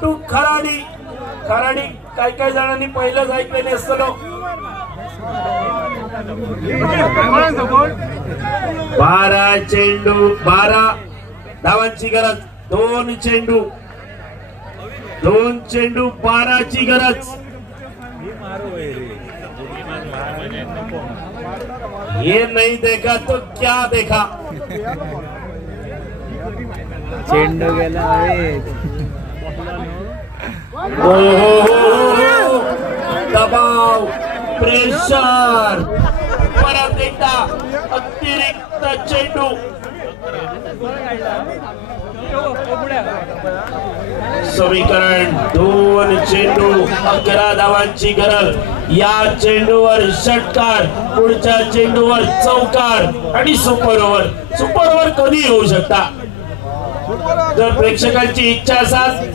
To Kharadi. Kharadi काही काही जणांनी पहिलंच ऐकलेले असतं. 12 चेंडू 12 धावांची गरज. 2 चेंडू 12 ची गरज. ये नहीं देखा तो क्या देखा. चेंडू गेला. दबाव प्रेशर. परत एकदा अतिरिक्त चेंडू. समीकरण 2 चेंडू 11 धावांची गरज. या चेंडूवर षटकार, पुढच्या चेंडूवर चौकार आणि सुपर ओव्हर कधी होऊ शकता. जर प्रेक्षकांची इच्छा असाल